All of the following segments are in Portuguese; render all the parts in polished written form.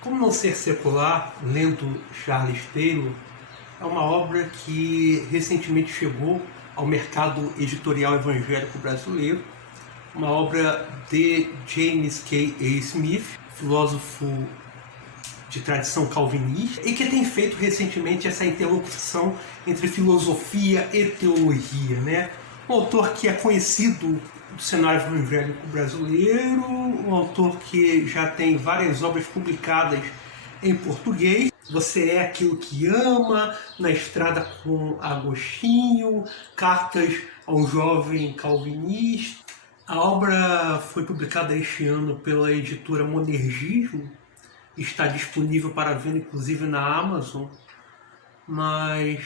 Como Não Ser Secular, lendo Charles Taylor, é uma obra que recentemente chegou ao mercado editorial evangélico brasileiro, uma obra de James K. A. Smith, filósofo de tradição calvinista, e que tem feito recentemente essa interlocução entre filosofia e teologia, né? Um autor que é conhecido do cenário evangélico brasileiro, um autor que já tem várias obras publicadas em português. Você é Aquilo que Ama, Na Estrada com Agostinho, Cartas ao Jovem Calvinista. A obra foi publicada este ano pela editora Monergismo, está disponível para venda inclusive na Amazon, mas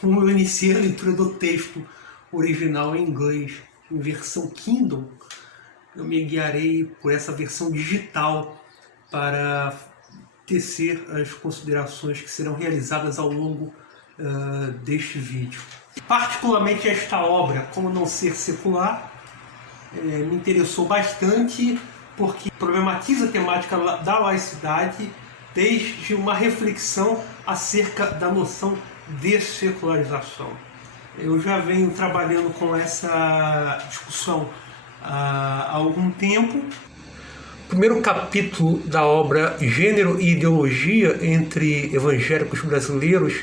como eu iniciei a leitura do texto original em inglês, em versão Kindle, eu me guiarei por essa versão digital para tecer as considerações que serão realizadas ao longo deste vídeo. Particularmente esta obra, Como Não Ser Secular, me interessou bastante porque problematiza a temática da laicidade desde uma reflexão acerca da noção de secularização. Eu já venho trabalhando com essa discussão há algum tempo. O primeiro capítulo da obra Gênero e Ideologia entre Evangélicos Brasileiros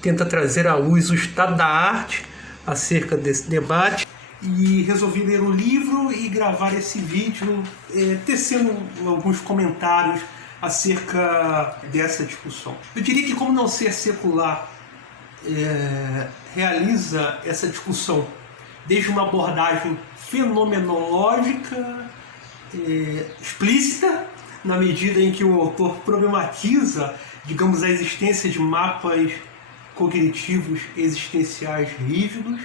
tenta trazer à luz o estado da arte acerca desse debate, e resolvi ler o livro e gravar esse vídeo, tecendo alguns comentários acerca dessa discussão. Eu diria que Como Não Ser Secular realiza essa discussão desde uma abordagem fenomenológica explícita, na medida em que o autor problematiza, digamos, a existência de mapas cognitivos existenciais rígidos,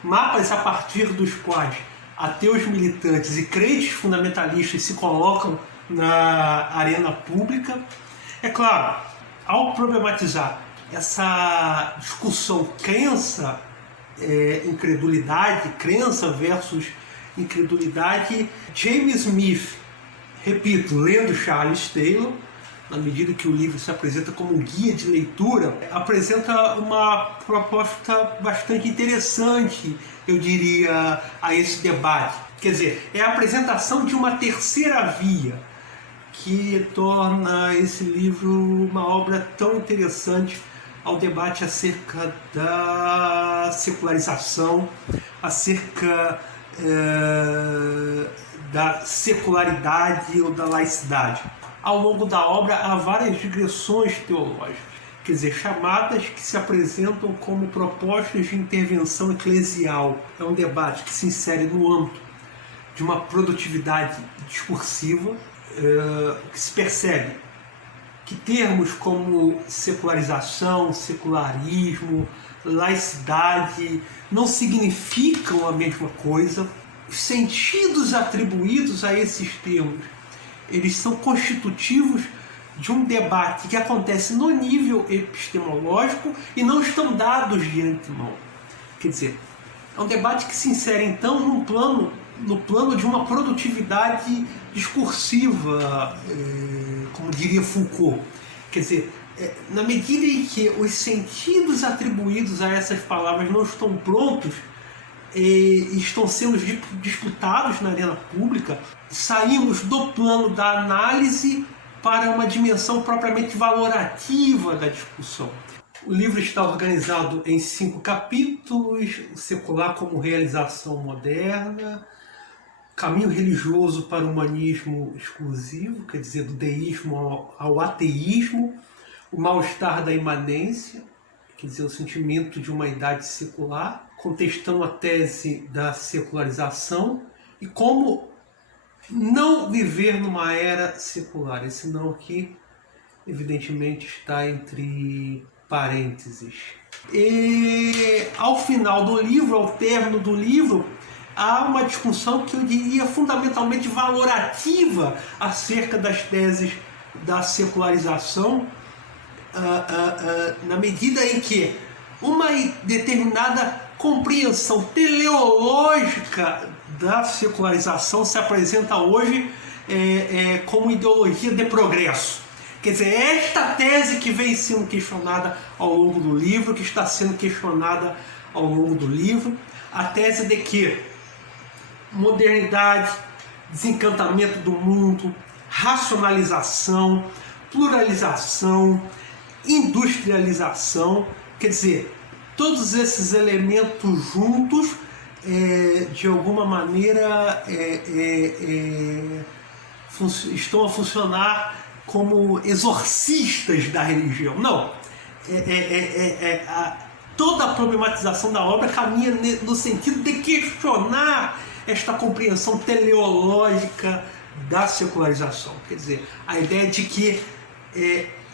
mapas a partir dos quais ateus militantes e crentes fundamentalistas se colocam na arena pública. É claro, ao problematizar essa discussão crença-incredulidade, crença versus incredulidade, James Smith, repito, lendo Charles Taylor, na medida que o livro se apresenta como um guia de leitura, apresenta uma proposta bastante interessante, eu diria, a esse debate. Quer dizer, é a apresentação de uma terceira via que torna esse livro uma obra tão interessante ao debate acerca da secularização, acerca da secularidade ou da laicidade. Ao longo da obra há várias digressões teológicas, quer dizer, chamadas que se apresentam como propostas de intervenção eclesial. É um debate que se insere no âmbito de uma produtividade discursiva, que se percebe que termos como secularização, secularismo, laicidade não significam a mesma coisa. Os sentidos atribuídos a esses termos, eles são constitutivos de um debate que acontece no nível epistemológico e não estão dados de antemão. Quer dizer, é um debate que se insere então no plano de uma produtividade discursiva, como diria Foucault. Quer dizer, na medida em que os sentidos atribuídos a essas palavras não estão prontos, estão sendo disputados na arena pública, saímos do plano da análise para uma dimensão propriamente valorativa da discussão. O livro está organizado em 5 capítulos: o secular como realização moderna, caminho religioso para o humanismo exclusivo, quer dizer, do deísmo ao ateísmo, o mal-estar da imanência, quer dizer, o sentimento de uma idade secular, contestando a tese da secularização, e como não viver numa era secular. Esse não aqui, evidentemente, está entre parênteses. E ao final do livro, ao término do livro, há uma discussão que eu diria fundamentalmente valorativa acerca das teses da secularização, na medida em que uma determinada compreensão teleológica da secularização se apresenta hoje como ideologia de progresso. Quer dizer, é esta tese que vem sendo questionada ao longo do livro, que está sendo questionada ao longo do livro, a tese de que modernidade, desencantamento do mundo, racionalização, pluralização, industrialização, quer dizer, todos esses elementos juntos, de alguma maneira, estão a funcionar como exorcistas da religião. Não, toda a problematização da obra caminha no sentido de questionar esta compreensão teleológica da secularização. Quer dizer, a ideia de que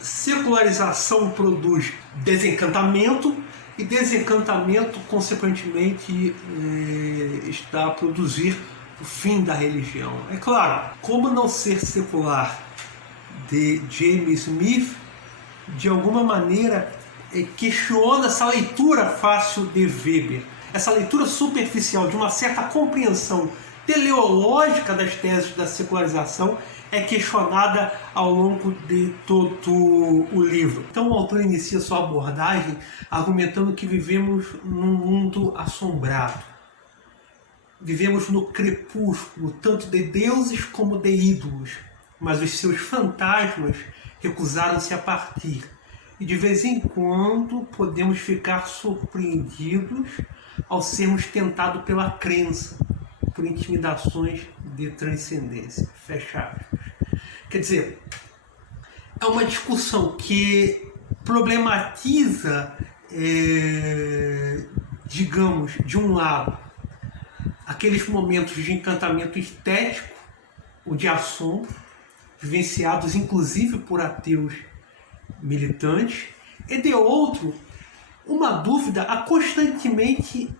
secularização produz desencantamento e desencantamento, consequentemente, está a produzir o fim da religião. É claro, como não ser secular de James Smith, de alguma maneira, questiona essa leitura fácil de Weber, essa leitura superficial de uma certa compreensão teleológica das teses da secularização é questionada ao longo de todo o livro. Então o autor inicia sua abordagem argumentando que vivemos num mundo assombrado. Vivemos no crepúsculo, tanto de deuses como de ídolos, mas os seus fantasmas recusaram-se a partir. E de vez em quando podemos ficar surpreendidos ao sermos tentados pela crença, por intimidações de transcendência. Fecha aspas. Quer dizer, é uma discussão que problematiza, digamos, de um lado, aqueles momentos de encantamento estético ou de assombro, vivenciados inclusive por ateus militantes, e de outro, uma dúvida a constantemente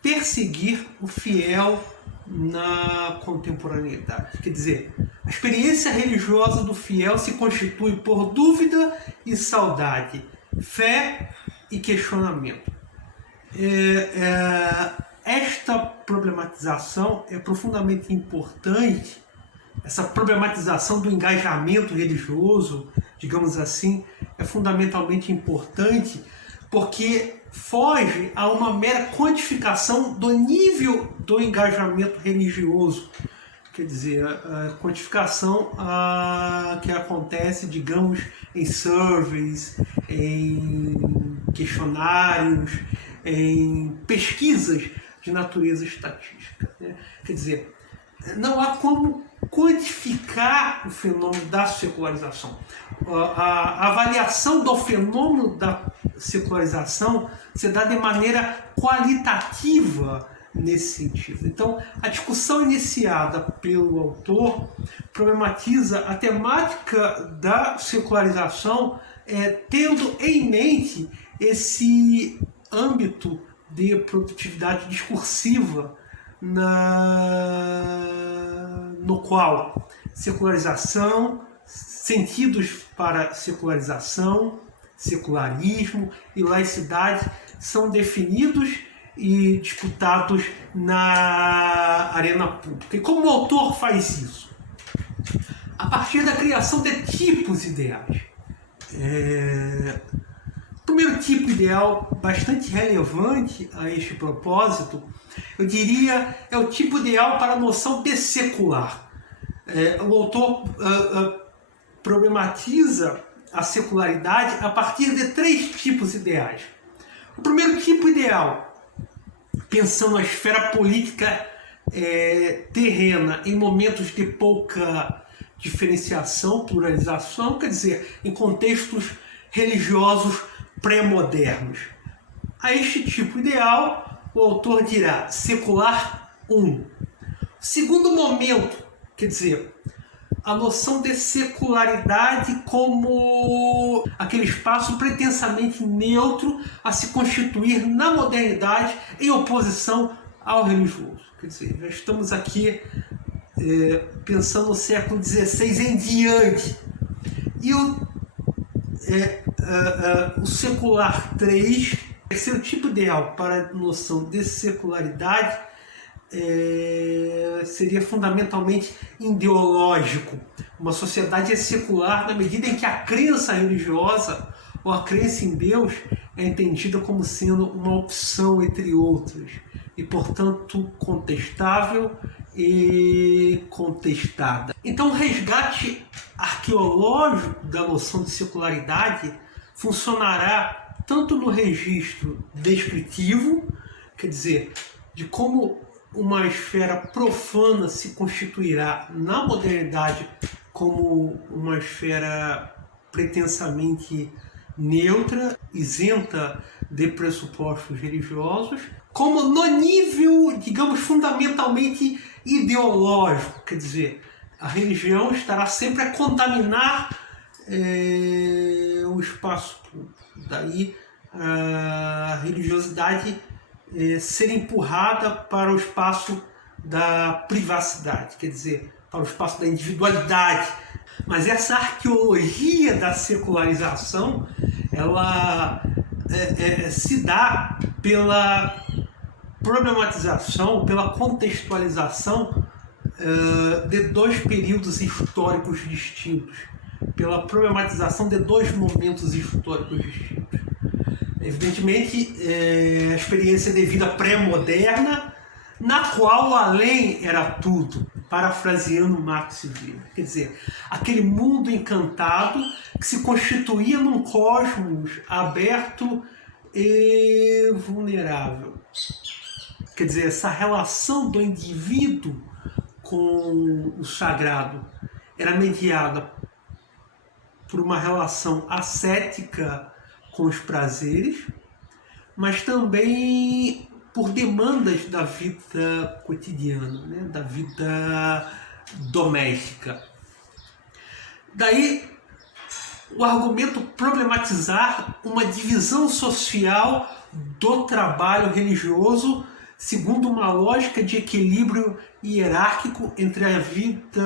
perseguir o fiel na contemporaneidade. Quer dizer, a experiência religiosa do fiel se constitui por dúvida e saudade, fé e questionamento. Esta problematização é profundamente importante, essa problematização do engajamento religioso, digamos assim, é fundamentalmente importante porque foge a uma mera quantificação do nível do engajamento religioso. Quer dizer, a quantificação que acontece, digamos, em surveys, em questionários, em pesquisas de natureza estatística, né? Quer dizer, não há como quantificar o fenômeno da secularização. A avaliação do fenômeno da secularização se dá de maneira qualitativa nesse sentido. Então, a discussão iniciada pelo autor problematiza a temática da secularização, tendo em mente esse âmbito de produtividade discursiva no qual secularização, sentidos para secularização, secularismo e laicidade são definidos e disputados na arena pública. E como o autor faz isso? A partir da criação de tipos ideais. O primeiro tipo ideal bastante relevante a este propósito, eu diria, é o tipo ideal para a noção de secular. O autor problematiza a secularidade a partir de 3 tipos ideais. O primeiro tipo ideal, pensando a esfera política terrena em momentos de pouca diferenciação, pluralização, quer dizer, em contextos religiosos pré-modernos. A este tipo ideal, o autor dirá secular 1. Segundo momento, quer dizer, a noção de secularidade como aquele espaço pretensamente neutro a se constituir na modernidade em oposição ao religioso. Quer dizer, já estamos aqui pensando no século XVI em diante. E o secular 3, terceiro tipo ideal para a noção de secularidade, seria fundamentalmente ideológico, Uma sociedade é secular na medida em que a crença religiosa ou a crença em Deus é entendida como sendo uma opção entre outras e, portanto, contestável e contestada. Então, o resgate arqueológico da noção de secularidade funcionará tanto no registro descritivo, quer dizer, de como uma esfera profana se constituirá na modernidade como uma esfera pretensamente neutra, isenta de pressupostos religiosos, como no nível, digamos, fundamentalmente ideológico, quer dizer, a religião estará sempre a contaminar o espaço público. Daí a religiosidade ser empurrada para o espaço da privacidade, quer dizer, para o espaço da individualidade. Mas essa arqueologia da secularização, ela se dá pela problematização, pela contextualização de dois períodos históricos distintos, pela problematização de dois momentos históricos distintos. Evidentemente, a experiência de vida pré-moderna, na qual além era tudo, parafraseando Max Weber. Quer dizer, aquele mundo encantado que se constituía num cosmos aberto e vulnerável. Quer dizer, essa relação do indivíduo com o sagrado era mediada por uma relação ascética com os prazeres, mas também por demandas da vida cotidiana, né? Da vida doméstica. Daí o argumento problematizar uma divisão social do trabalho religioso segundo uma lógica de equilíbrio hierárquico entre a vida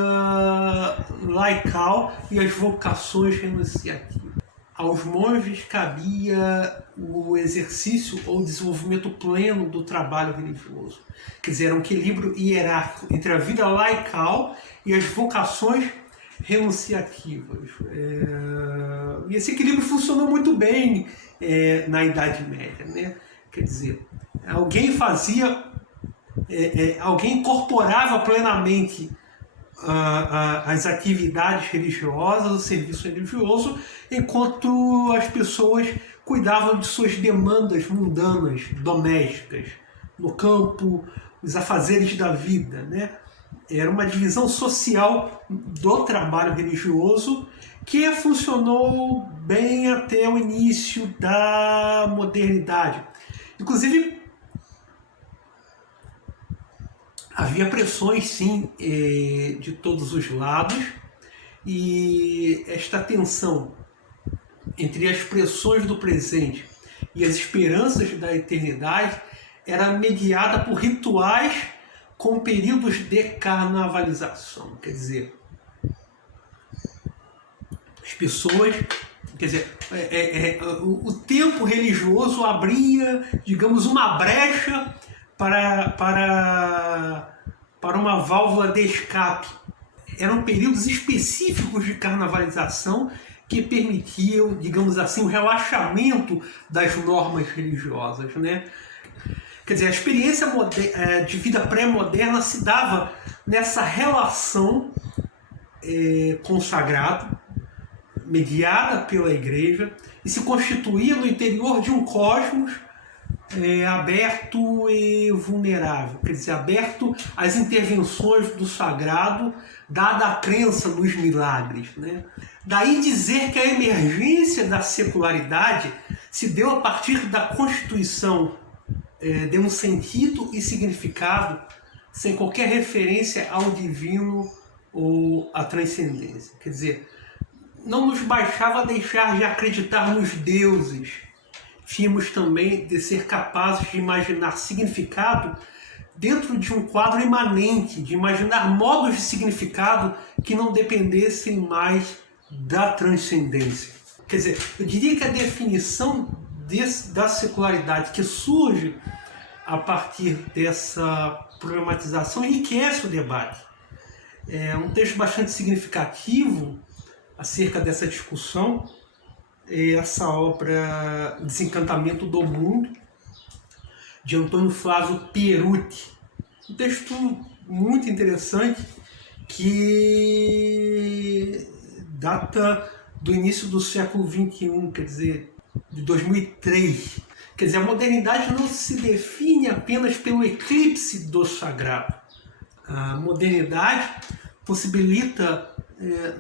laical e as vocações renunciativas. Aos monges cabia o exercício ou desenvolvimento pleno do trabalho religioso. Quer dizer, era um equilíbrio hierárquico entre a vida laical e as vocações renunciativas. E esse equilíbrio funcionou muito bem na Idade Média, né? Quer dizer, alguém alguém incorporava plenamente as atividades religiosas, o serviço religioso, enquanto as pessoas cuidavam de suas demandas mundanas, domésticas, no campo, os afazeres da vida, né? Era uma divisão social do trabalho religioso que funcionou bem até o início da modernidade. Inclusive, havia pressões, sim, de todos os lados, e esta tensão entre as pressões do presente e as esperanças da eternidade era mediada por rituais com períodos de carnavalização. Quer dizer, as pessoas... Quer dizer, o tempo religioso abria, digamos, uma brecha para uma válvula de escape. Eram períodos específicos de carnavalização que permitiam, digamos assim, o relaxamento das normas religiosas, né? Quer dizer, a experiência de vida pré-moderna se dava nessa relação com o sagrado, mediada pela igreja, e se constituía no interior de um cosmos aberto e vulnerável, quer dizer, aberto às intervenções do sagrado, dada a crença nos milagres, né? Daí dizer que a emergência da secularidade se deu a partir da constituição de um sentido e significado sem qualquer referência ao divino ou à transcendência. Quer dizer, não nos bastava deixar de acreditar nos deuses, tínhamos também de ser capazes de imaginar significado dentro de um quadro imanente, de imaginar modos de significado que não dependessem mais da transcendência. Quer dizer, eu diria que a definição da secularidade que surge a partir dessa problematização enriquece o debate. É um texto bastante significativo acerca dessa discussão, é essa obra Desencantamento do Mundo, de Antônio Flávio Pierucci. Um texto muito interessante que data do início do século XXI, quer dizer, de 2003. Quer dizer, a modernidade não se define apenas pelo eclipse do sagrado. A modernidade possibilita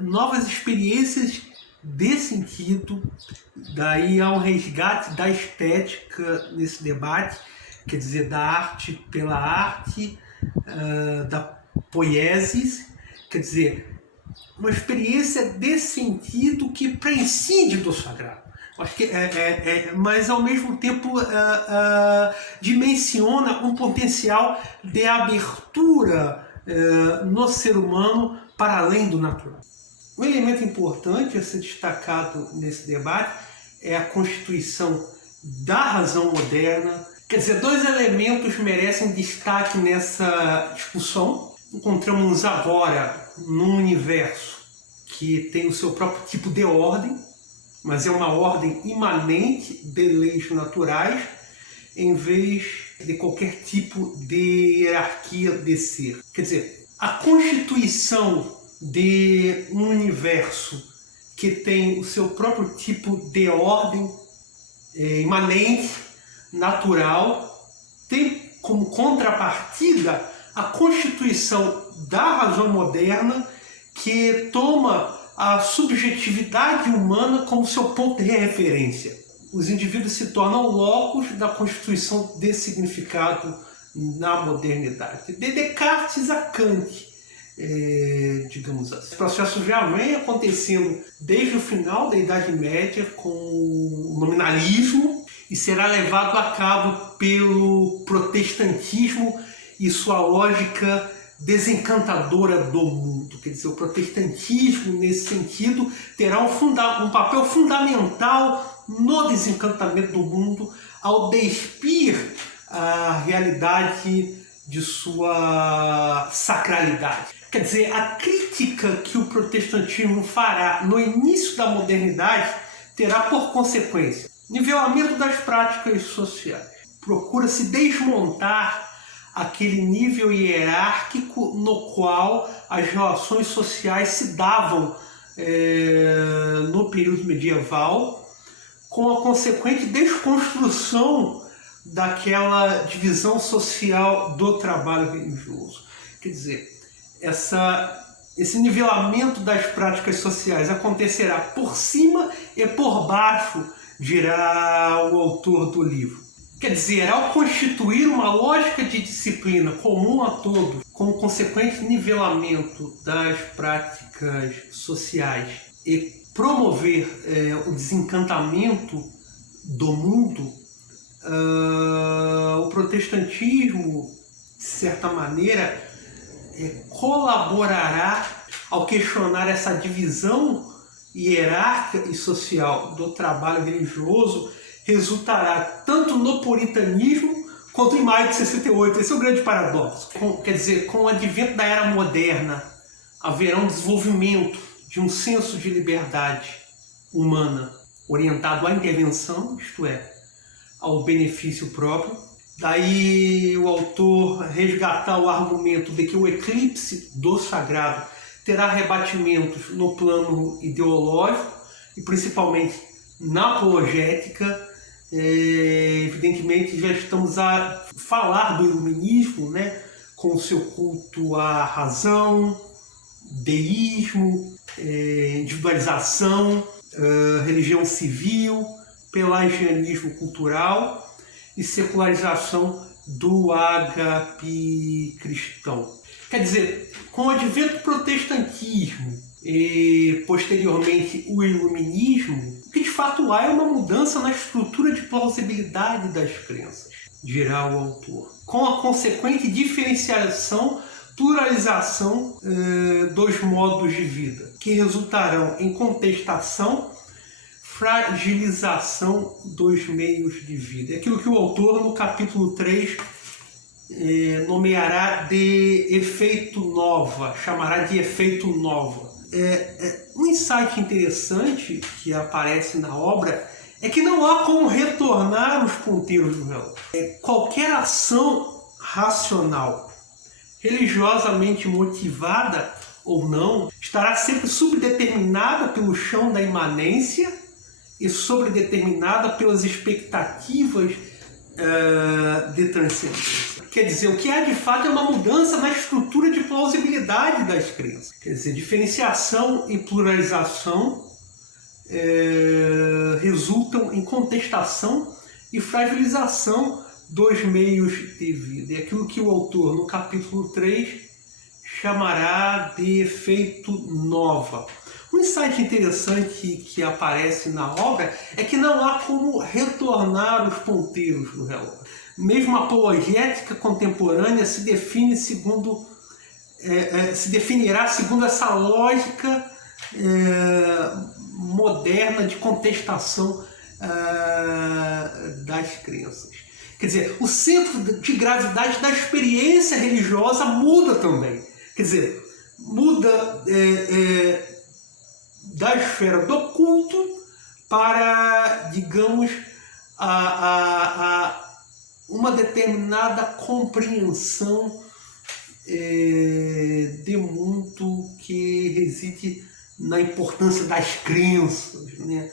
novas experiências de sentido, daí há um resgate da estética nesse debate, quer dizer, da arte pela arte, da poiesis, quer dizer, uma experiência de sentido que prescinde do sagrado. Acho que mas ao mesmo tempo dimensiona um potencial de abertura no ser humano para além do natural. Um elemento importante a ser destacado nesse debate é a constituição da razão moderna. Quer dizer, dois elementos merecem destaque nessa discussão. Encontramos agora num universo que tem o seu próprio tipo de ordem, mas é uma ordem imanente de leis naturais, em vez de qualquer tipo de hierarquia de ser. Quer dizer, a constituição de um universo que tem o seu próprio tipo de ordem imanente, natural, tem como contrapartida a constituição da razão moderna, que toma a subjetividade humana como seu ponto de referência. Os indivíduos se tornam locus da constituição desse significado na modernidade. De Descartes a Kant, digamos assim. Esse processo já vem acontecendo desde o final da Idade Média com o nominalismo e será levado a cabo pelo protestantismo e sua lógica desencantadora do mundo. Quer dizer, o protestantismo, nesse sentido, terá um papel fundamental no desencantamento do mundo ao despir a realidade de sua sacralidade. Quer dizer, a crítica que o protestantismo fará no início da modernidade terá por consequência nivelamento das práticas sociais. Procura-se desmontar aquele nível hierárquico no qual as relações sociais se davam no período medieval, com a consequente desconstrução daquela divisão social do trabalho religioso. Quer dizer, esse nivelamento das práticas sociais acontecerá por cima e por baixo, dirá o autor do livro. Quer dizer, ao constituir uma lógica de disciplina comum a todos, com o consequente nivelamento das práticas sociais e promover o desencantamento do mundo, o protestantismo, de certa maneira, colaborará ao questionar essa divisão hierárquica e social do trabalho religioso, resultará tanto no puritanismo quanto em maio de 68. Esse é o grande paradoxo. Quer dizer, com o advento da era moderna, haverá um desenvolvimento de um senso de liberdade humana orientado à intervenção, isto é, ao benefício próprio. Daí o autor resgatar o argumento de que o eclipse do sagrado terá rebatimentos no plano ideológico e principalmente na apologética. Evidentemente já estamos a falar do iluminismo, né, com o seu culto à razão, deísmo, individualização, religião civil, pelagianismo cultural e secularização do ágape cristão. Quer dizer, com o advento do protestantismo e posteriormente o iluminismo, o que de fato há é uma mudança na estrutura de plausibilidade das crenças, dirá o autor, com a consequente diferenciação, pluralização dos modos de vida, que resultarão em contestação, fragilização dos meios de vida. É aquilo que o autor, no capítulo 3, nomeará de efeito nova, chamará de efeito nova. Um insight interessante que aparece na obra é que não há como retornar os ponteiros do relógio. Qualquer ação racional, religiosamente motivada ou não, estará sempre subdeterminada pelo chão da imanência e sobredeterminada pelas expectativas de transcendência. Quer dizer, o que há de fato é uma mudança na estrutura de plausibilidade das crenças. Quer dizer, diferenciação e pluralização resultam em contestação e fragilização dos meios de vida. É aquilo que o autor, no capítulo 3, chamará de efeito nova. Um insight interessante que aparece na obra é que não há como retornar os ponteiros do relógio. Mesmo a apologética contemporânea se definirá segundo essa lógica moderna de contestação das crenças. Quer dizer, o centro de gravidade da experiência religiosa muda também. Quer dizer, muda da esfera do culto para, digamos, uma determinada compreensão de mundo que reside na importância das crenças, né?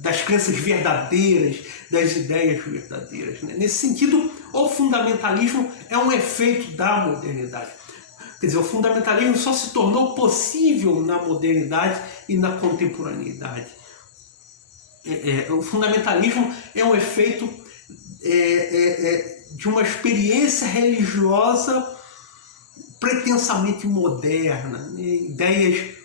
Das crenças verdadeiras, das ideias verdadeiras, né? Nesse sentido, o fundamentalismo é um efeito da modernidade. Quer dizer, o fundamentalismo só se tornou possível na modernidade e na contemporaneidade. O fundamentalismo é um efeito de uma experiência religiosa pretensamente moderna, né? Ideias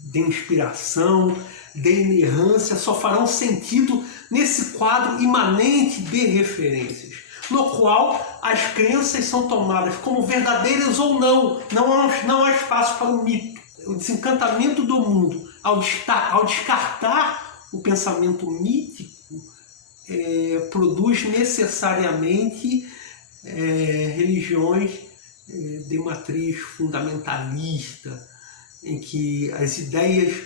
de inspiração, de inerrância só farão sentido nesse quadro imanente de referências, no qual as crenças são tomadas como verdadeiras ou não. Não há espaço para o mito. O desencantamento do mundo, ao descartar o pensamento mítico, produz necessariamente religiões de matriz fundamentalista, em que as ideias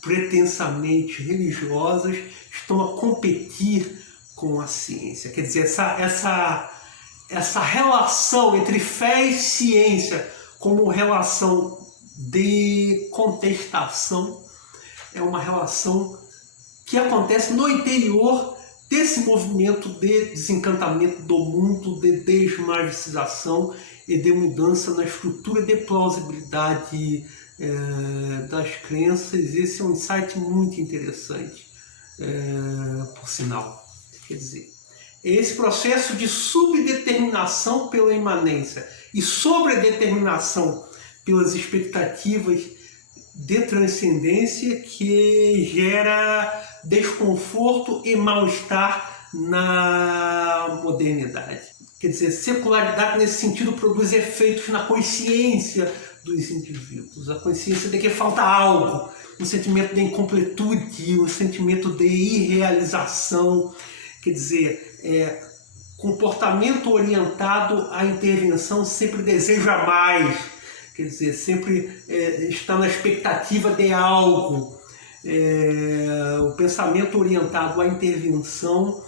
pretensamente religiosas estão a competir com a ciência. Quer dizer, essa relação entre fé e ciência como relação de contestação é uma relação que acontece no interior desse movimento de desencantamento do mundo, de desmagicização e de mudança na estrutura de plausibilidade das crenças. Esse é um insight muito interessante, por sinal. Quer dizer, esse processo de subdeterminação pela imanência e sobredeterminação pelas expectativas de transcendência que gera desconforto e mal-estar na modernidade. Quer dizer, secularidade nesse sentido produz efeitos na consciência dos indivíduos, a consciência de que falta algo, um sentimento de incompletude, um sentimento de irrealização. Quer dizer, comportamento orientado à intervenção sempre deseja mais, quer dizer, sempre está na expectativa de algo. O pensamento orientado à intervenção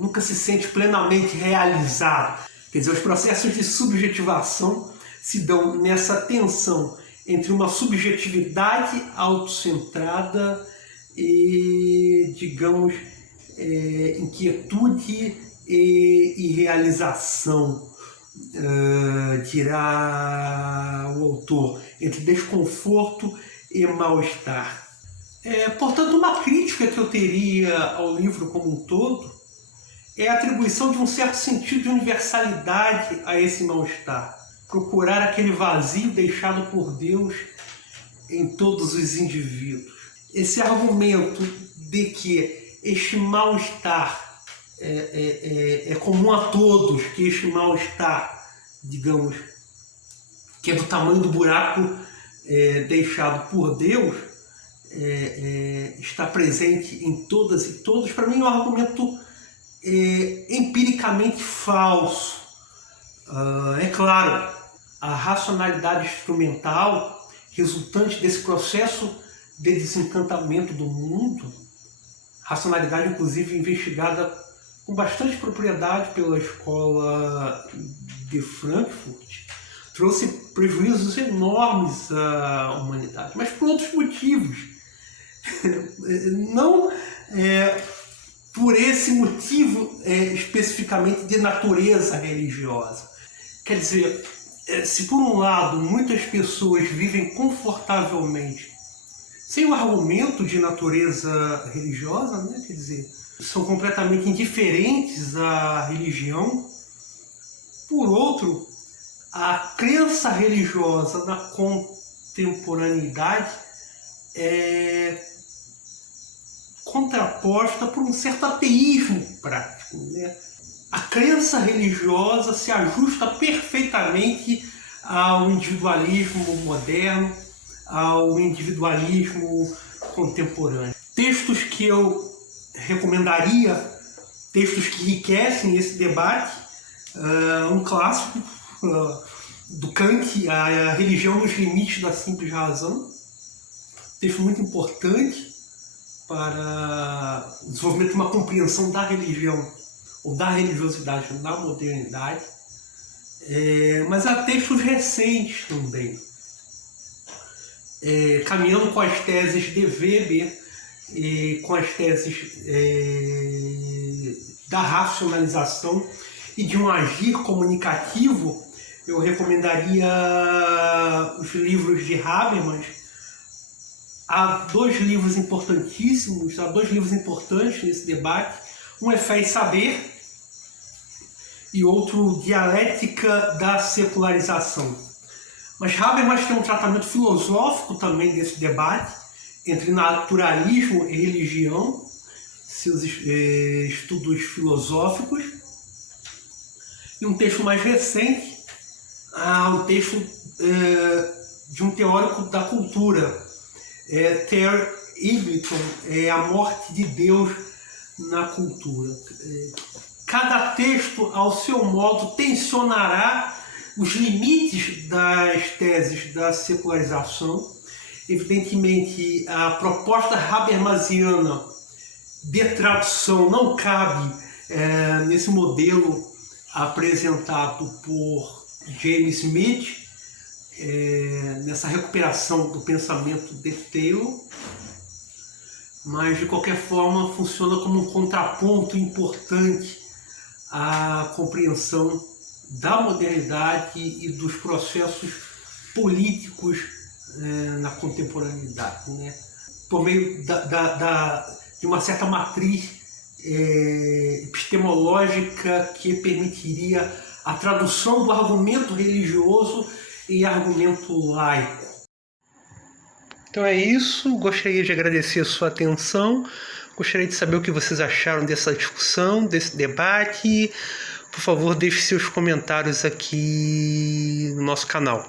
nunca se sente plenamente realizado. Quer dizer, os processos de subjetivação se dão nessa tensão entre uma subjetividade autocentrada e, digamos, inquietude e irrealização, dirá o autor, entre desconforto e mal-estar. Portanto, uma crítica que eu teria ao livro como um todo é a atribuição de um certo sentido de universalidade a esse mal-estar. Procurar aquele vazio deixado por Deus em todos os indivíduos. Esse argumento de que este mal-estar é comum a todos, que este mal-estar, digamos, que é do tamanho do buraco deixado por Deus, está presente em todas e todos, para mim é um argumento empiricamente falso. É claro, a racionalidade instrumental resultante desse processo de desencantamento do mundo, racionalidade inclusive investigada com bastante propriedade pela escola de Frankfurt, trouxe prejuízos enormes à humanidade, mas por outros motivos. Não por esse motivo especificamente de natureza religiosa. Quer dizer, se por um lado muitas pessoas vivem confortavelmente sem o argumento de natureza religiosa, né? Quer dizer, são completamente indiferentes à religião, por outro, a crença religiosa na contemporaneidade é contraposta por um certo ateísmo prático, né? A crença religiosa se ajusta perfeitamente ao individualismo moderno, ao individualismo contemporâneo. Textos que eu recomendaria, textos que enriquecem esse debate, um clássico do Kant, A Religião nos Limites da Simples Razão, texto muito importante para o desenvolvimento de uma compreensão da religião ou da religiosidade na modernidade, mas há textos recentes também, caminhando com as teses de Weber e com as teses da racionalização e de um agir comunicativo. Eu recomendaria os livros de Habermas. Há dois livros importantíssimos, há dois livros importantes nesse debate. Um é Fé e Saber e outro Dialética da Secularização. Mas Habermas tem um tratamento filosófico também desse debate entre naturalismo e religião, seus estudos filosóficos. E um texto mais recente, um texto de um teórico da cultura, Terry Eagleton, A Morte de Deus na Cultura. Cada texto, ao seu modo, tensionará os limites das teses da secularização. Evidentemente, a proposta habermasiana de tradução não cabe nesse modelo apresentado por James Smith, nessa recuperação do pensamento de Taylor, mas de qualquer forma funciona como um contraponto importante à compreensão da modernidade e dos processos políticos na contemporaneidade, né? Por meio de uma certa matriz epistemológica que permitiria a tradução do argumento religioso em argumento laico. Então é isso, gostaria de agradecer a sua atenção, gostaria de saber o que vocês acharam dessa discussão, desse debate. Por favor, deixe seus comentários aqui no nosso canal.